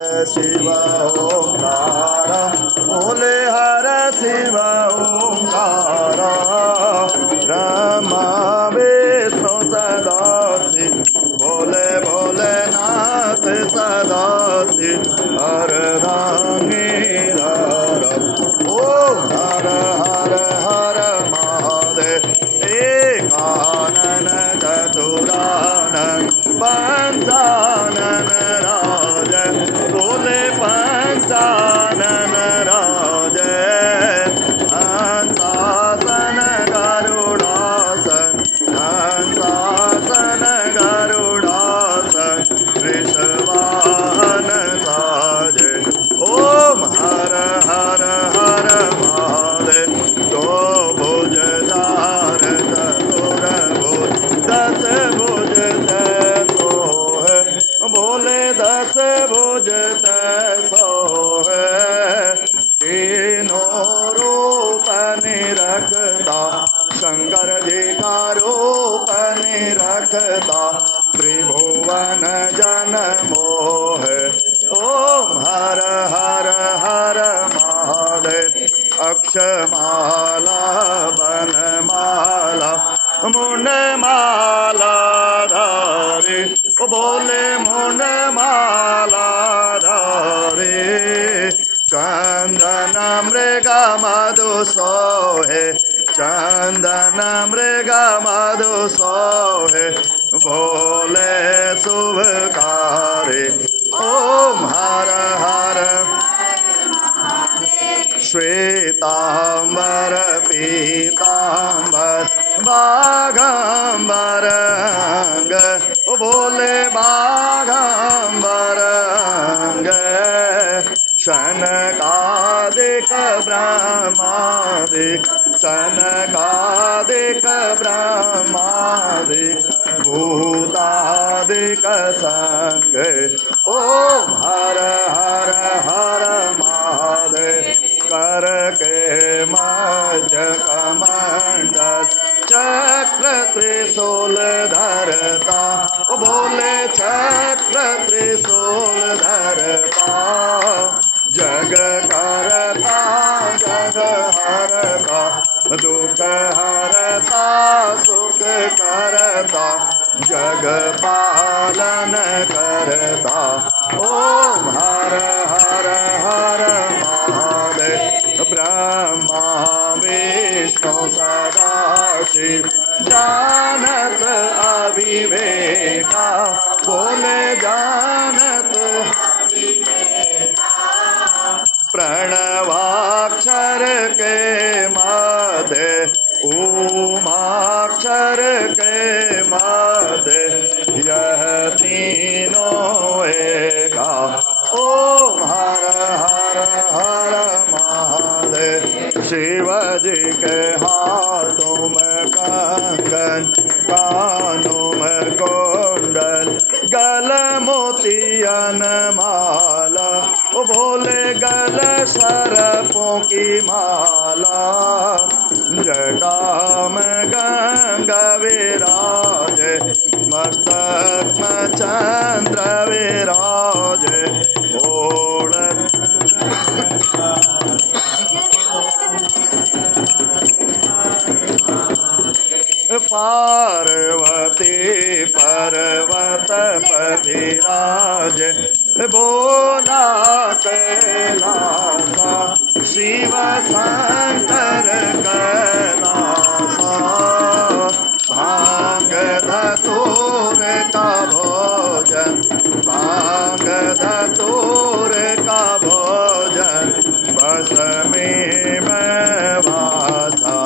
शिव ओंकार बोले हर शिव ओंकार ब्रह्मा विष्णु सदा शिव बोले भोलेनाथ सदा शिव अर्धांगीधर ओम हर हर हर महादेव एकानन चतुरानन पंचानन राज बोले पंचानन राज हंसासन गरुड़ासन हंसासन गरुड़ासन वृषवाहन साजे ओम हर हर हर महादेव तो भुजदार चतुर्भुज दस भुज तैसो है बोले दस भुज तैसो है तीनों रूप निरखता शंकर जी का रूप निरखता त्रिभुवन जन मोह ओम हर हर हर महादेव अक्षमाला बनमाला मुंडमाला धारे बोले मुंडमाला धारे चंदन मृग मधु सोहे चंदन मृग मधु सोहे बोले शुभकारी ओम हर हर श्वेतांबर पीतांबर बाघंबर अंग बोले बाघंबर अंग शनकादिक ब्रह्मादिक शनकादिक ब्रह्मादिक भूतादिक संग ओम हर हर हर महादेव कर के मध्य कमंडल चक्र त्रिशूल धरता बोले चक्र त्रिशूल धरता जग करता जग हरता दुख हरता सुख करता जग पालन करता ओम हर हर हर महादेव ब्रह्मा विष्णु सदा शिव जानत अविवेका बोले जानत प्रणवाक्षर के मध्य उमाक्षर के मध्य यह तीनों एका ओम हर हर हर महादेव शिव जी के हाथों में कंगन कानों में कुंडल गल मोतियन माला भोले गल सरपों की माला जटा में गंगा विराज मस्तक में चंद्र विराज ओढ़ पार्वती पर्वत पर विराज बोला कैलासा शिव शंकर कैलासा भांग धतूर का भोजन भांग धतूर का भोजन बस में वासा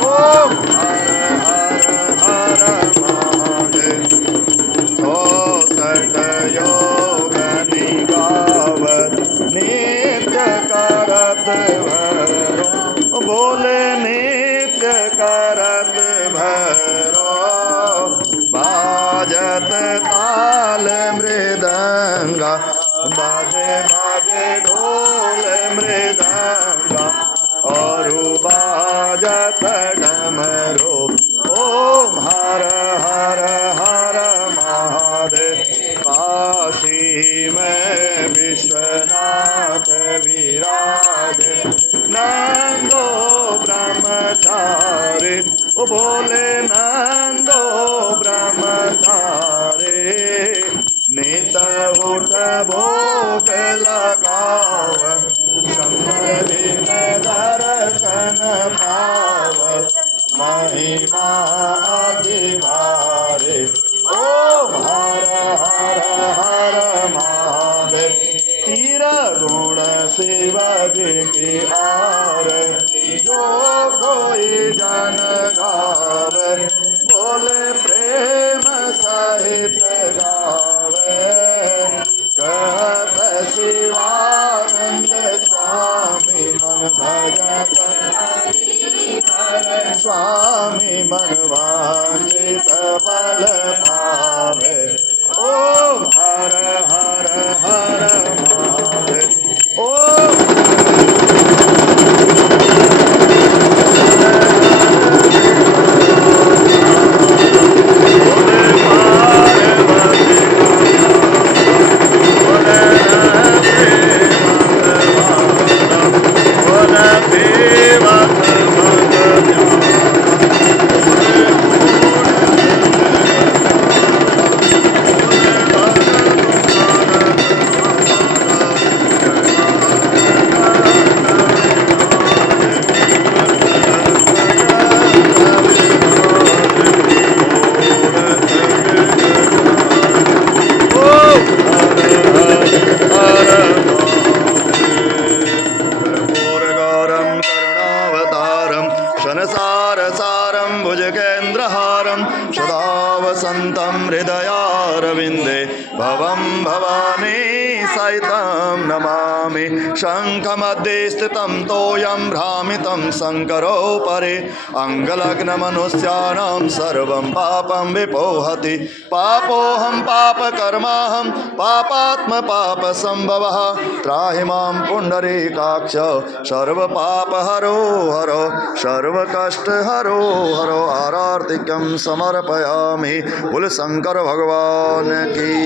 ओम हर हर हर महादेव तो सट योग निगावत नित्य करत भरो बोले नित्य करत भरो बाजत ताल मृदंगा बाजे बाजे ढोल मृदंगा और बाजत डमरो ओम हर हर हर महादेव काशी में विश्व नाथ विराज नंदो ब्रह्मचारी ओ बोले नंदो ब्रह्मचारी नित उठ भोग लगाव शंकर दिन दर्शन पाव महिमा दिवारे ओम हर हर हर महादेव तीर गुण शिवजी की आरती जो कोई जन गावे बोले प्रेम सहित गावे कहत शिवानंद स्वामी मन भजत स्वामी मन वांछित फल पावे ओम हर हर हर महादेव ओम सारं भुजगेन्द्रहारं सदा वसन्तं हृदयारविन्दे भवं भवानी सहितं नमामि शङ्खमध्ये स्थितं तोयं भ्रामितं शङ्करोपरि अङ्गलग्नमनुष्याणां सर्वं पापं विपोहति पापोऽहं पापकर्माहं पापात्म पापसम्भवः त्राहि मां पुण्डरीकाक्ष सर्वपापहरो हरो सर्वकष्टहरो हरो आरार्तिकं समर्पयामि बोल शंकर भगवान की।